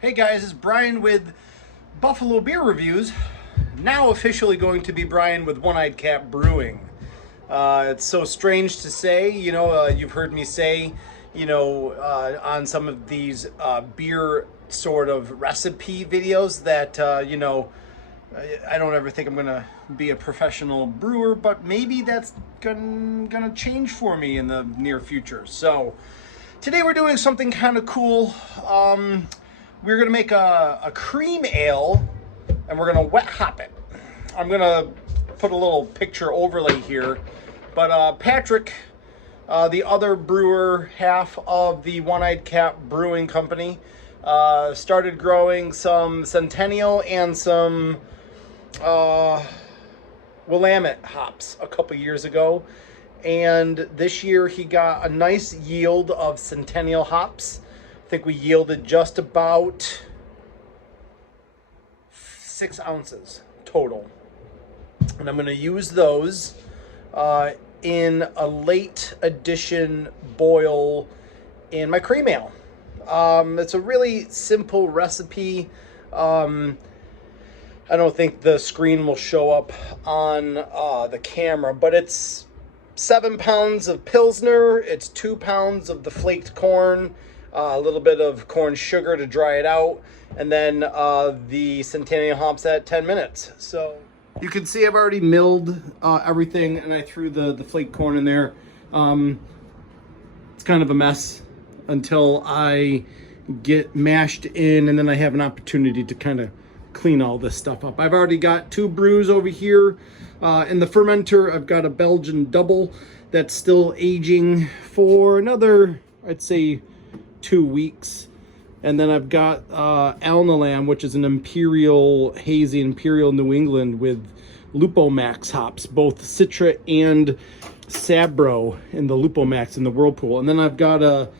Hey guys, it's Brian with Buffalo Beer Reviews. Now officially going to be Brian with Eyed Cat Brewing. It's so strange to say, you've heard me say, on some of these beer sort of recipe videos that, I don't ever think I'm gonna be a professional brewer, but maybe that's gonna change for me in the near future. So today we're doing something kind of cool. We're gonna make a cream ale and we're gonna wet hop it. I'm gonna put a little picture overlay here, but Patrick, the other brewer, half of the Eyed Cat Brewing Company, started growing some Centennial and some Willamette hops a couple years ago, and this year he got a nice yield of Centennial hops. I think we yielded just about 6 ounces total, and I'm going to use those in a late addition boil in my cream ale. It's a really simple recipe. I don't think the screen will show up on the camera, but it's 7 pounds of Pilsner, it's 2 pounds of the flaked corn, a little bit of corn sugar to dry it out, and then the Centennial hops at 10 minutes. So you can see I've already milled everything, and I threw the flaked corn in there. It's kind of a mess until I get mashed in, and then I have an opportunity to kind of clean all this stuff up. I've already got 2 brews over here. In the fermenter, I've got a Belgian double that's still aging for another, I'd say, 2 weeks. And then I've got Alnalam, which is an Imperial Hazy Imperial New England with Lupomax hops, both Citra and Sabro in the Lupomax in the Whirlpool. And then I've got a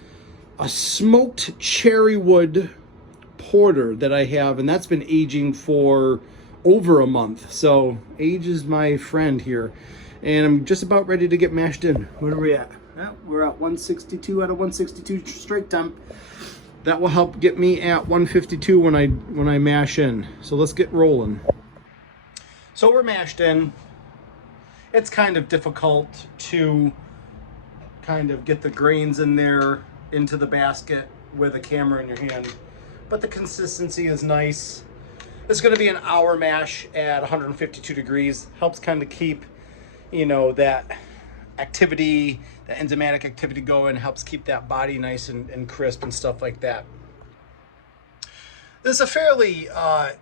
smoked cherrywood porter that I have, and that's been aging for over a month. So age is my friend here, and I'm just about ready to get mashed in. Where are we at? We're at 162 out of 162 straight temp. That will help get me at 152 when I mash in. So let's get rolling. So we're mashed in. It's kind of difficult to kind of get the grains in there into the basket with a camera in your hand, but the consistency is nice. It's going to be an hour mash at 152 degrees. Helps kind of keep, that activity, the enzymatic activity going, helps keep that body nice and crisp and stuff like that. This is a fairly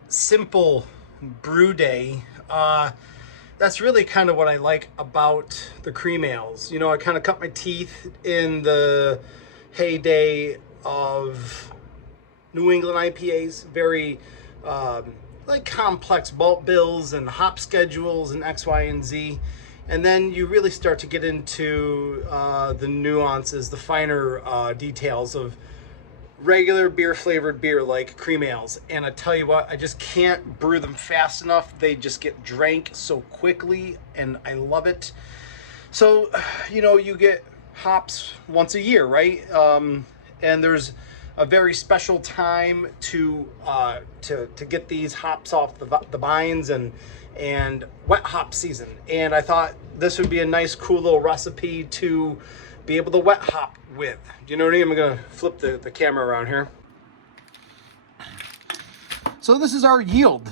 simple brew day. That's really kind of what I like about the cream ales. I kind of cut my teeth in the heyday of New England IPAs, very like complex malt bills and hop schedules and X, Y, and Z. And then you really start to get into the nuances, the finer details of regular beer flavored beer like cream ales. And I tell you what, I just can't brew them fast enough. They just get drank so quickly, and I love it. So, you get hops once a year, right? And there's a very special time to get these hops off the vines and wet hop season. And I thought this would be a nice, cool little recipe to be able to wet hop with. Do you know what I mean? I'm gonna flip the camera around here. So this is our yield.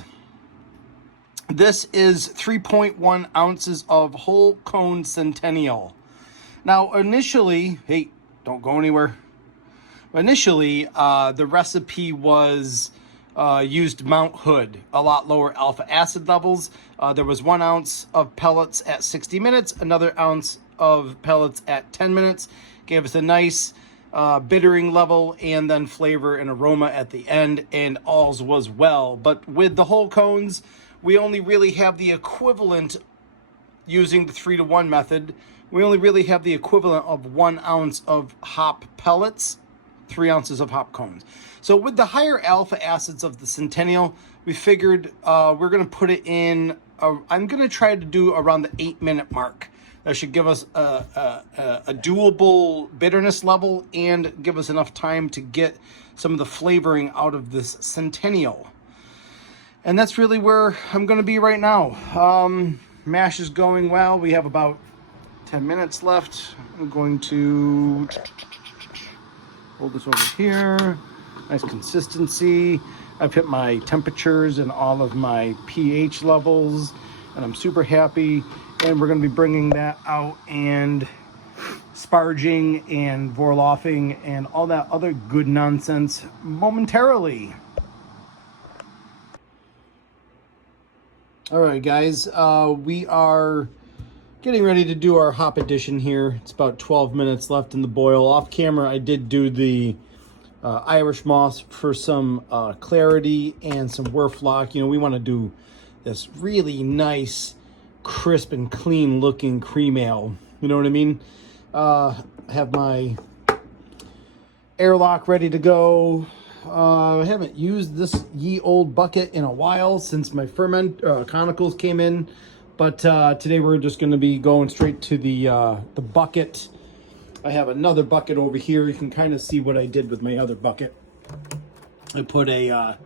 This is 3.1 ounces of whole cone Centennial. Now, initially, hey, don't go anywhere. Initially, the recipe was used Mount Hood, a lot lower alpha acid levels. There was 1 ounce of pellets at 60 minutes, another ounce of pellets at 10 minutes. Gave us a nice bittering level and then flavor and aroma at the end, and all's was well. But with the whole cones, we only really have the equivalent, using the 3-to-1 method, we only really have the equivalent of 1 ounce of hop pellets, 3 ounces of hop cones. So with the higher alpha acids of the Centennial, we figured we're going to put it in, I'm going to try to do around the 8-minute mark. That should give us a doable bitterness level and give us enough time to get some of the flavoring out of this Centennial. And that's really where I'm going to be right now. Mash is going well. We have about 10 minutes left. I'm going to hold this over here. Nice consistency. I've hit my temperatures and all of my pH levels, and I'm super happy. And we're going to be bringing that out and sparging and vorloffing and all that other good nonsense momentarily. All right, guys, we are getting ready to do our hop addition here. It's about 12 minutes left in the boil. Off camera, I did do the Irish moss for some clarity and some Werflock. You know, we want to do this really nice, crisp and clean looking cream ale. You know what I mean? I have my airlock ready to go. I haven't used this ye old bucket in a while since my ferment conicals came in, but today we're just going to be going straight to the bucket. I have another bucket over here. You can kind of see what I did with my other bucket. I put a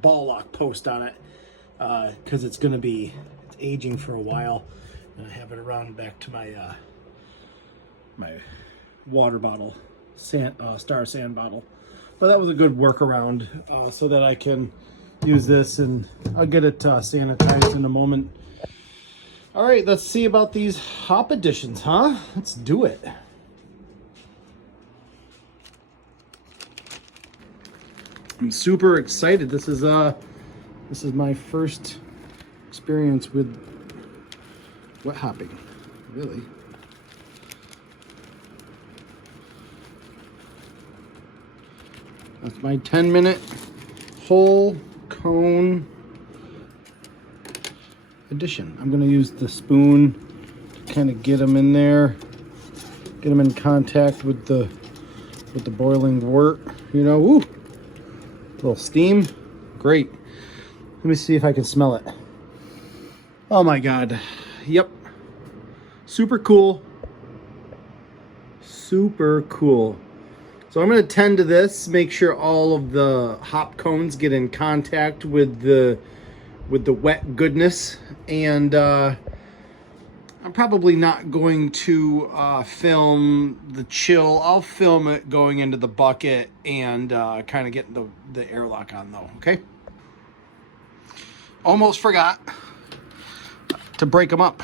ball lock post on it because it's aging for a while, and I have it around back to my my water bottle, Star Sand bottle. But that was a good workaround so that I can use this, and I'll get it sanitized in a moment. All right, let's see about these hop additions, huh? Let's do it. I'm super excited. This is my first experience with wet hopping, really. That's my 10-minute whole cone addition. I'm going to use the spoon to kind of get them in there, get them in contact with the boiling wort. You know, woo, a little steam, great. Let me see if I can smell it. Oh my God, yep, super cool, super cool. So I'm going to tend to this, make sure all of the hop cones get in contact with the wet goodness, and I'm probably not going to film the chill. I'll film it going into the bucket and kind of get the airlock on though, okay? Almost forgot to break them up.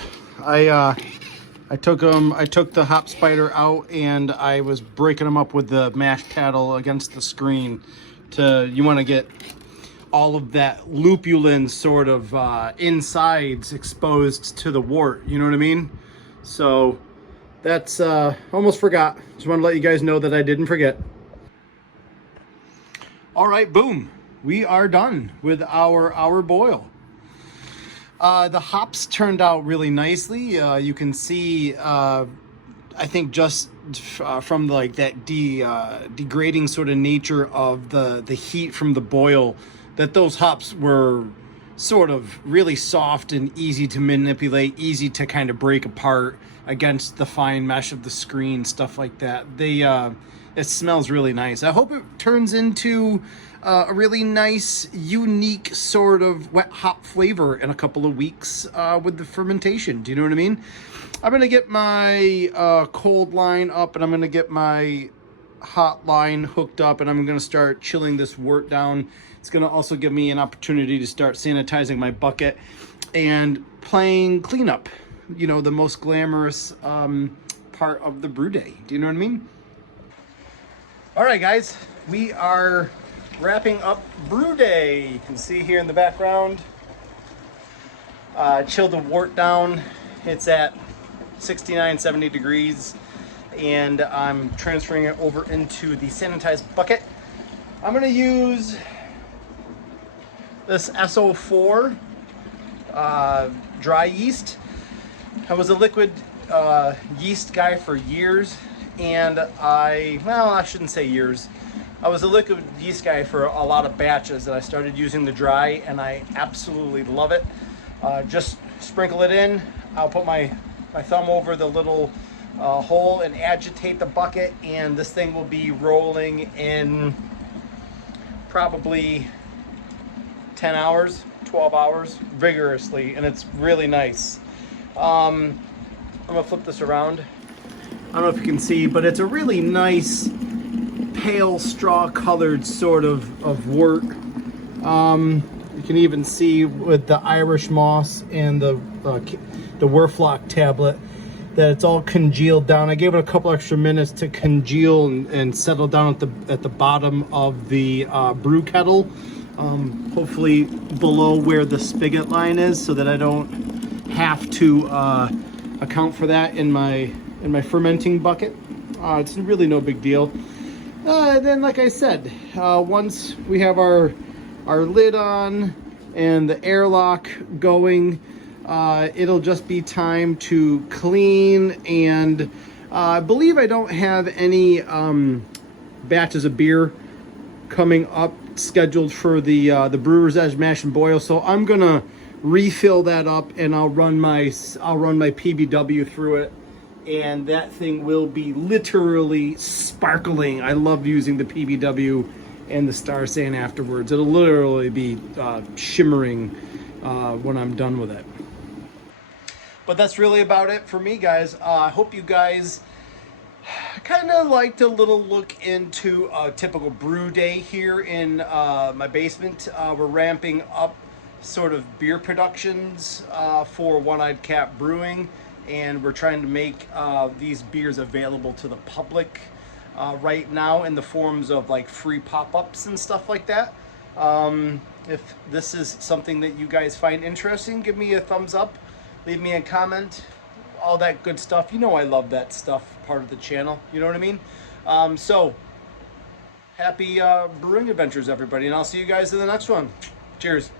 I took the hop spider out, and I was breaking them up with the mash paddle against the screen. You want to get all of that lupulin sort of insides exposed to the wort, you know what I mean? So that's almost forgot. Just want to let you guys know that I didn't forget. All right, boom. We are done with our boil. The hops turned out really nicely. You can see, I think just from like that degrading sort of nature of the heat from the boil, that those hops were sort of really soft and easy to manipulate, easy to kind of break apart against the fine mesh of the screen, stuff like that. It smells really nice. I hope it turns into a really nice, unique sort of wet hop flavor in a couple of weeks with the fermentation. Do you know what I mean? I'm going to get my cold line up, and I'm going to get my hot line hooked up, and I'm going to start chilling this wort down. It's going to also give me an opportunity to start sanitizing my bucket and playing cleanup. You know, the most glamorous part of the brew day. Do you know what I mean? All right, guys, we are wrapping up Brewday. You can see here in the background. Chilled the wort down. It's at 69, 70 degrees. And I'm transferring it over into the sanitized bucket. I'm gonna use this SO4 dry yeast. I was a liquid yeast guy for years, and I shouldn't say years. I was a liquid yeast guy for a lot of batches, and I started using the dry, and I absolutely love it. Just sprinkle it in. I'll put my thumb over the little hole and agitate the bucket, and this thing will be rolling in probably 10 hours, 12 hours vigorously, and it's really nice. I'm gonna flip this around. I don't know if you can see, but it's a really nice pale straw colored sort of wort. You can even see with the Irish moss and the Werflock tablet that it's all congealed down. I gave it a couple extra minutes to congeal and settle down at the bottom of the brew kettle, hopefully below where the spigot line is, so that I don't have to account for that in my fermenting bucket. It's really no big deal. Then, like I said, once we have our lid on and the airlock going, it'll just be time to clean, and I believe I don't have any batches of beer coming up scheduled for the Brewer's Edge Mash and Boil, so I'm gonna refill that up, and I'll run my PBW through it, and that thing will be literally sparkling. I love using the PBW and the Star San afterwards. It'll literally be shimmering when I'm done with it. But that's really about it for me, guys. I hope you guys kind of liked a little look into a typical brew day here in my basement. We're ramping up sort of beer productions for Eyed Cat Brewing, and we're trying to make these beers available to the public right now in the forms of like free pop-ups and stuff like that. If this is something that you guys find interesting, give me a thumbs up, leave me a comment, all that good stuff. You know I love that stuff, part of the channel, you know what I mean? So happy brewing adventures, everybody, and I'll see you guys in the next one. Cheers.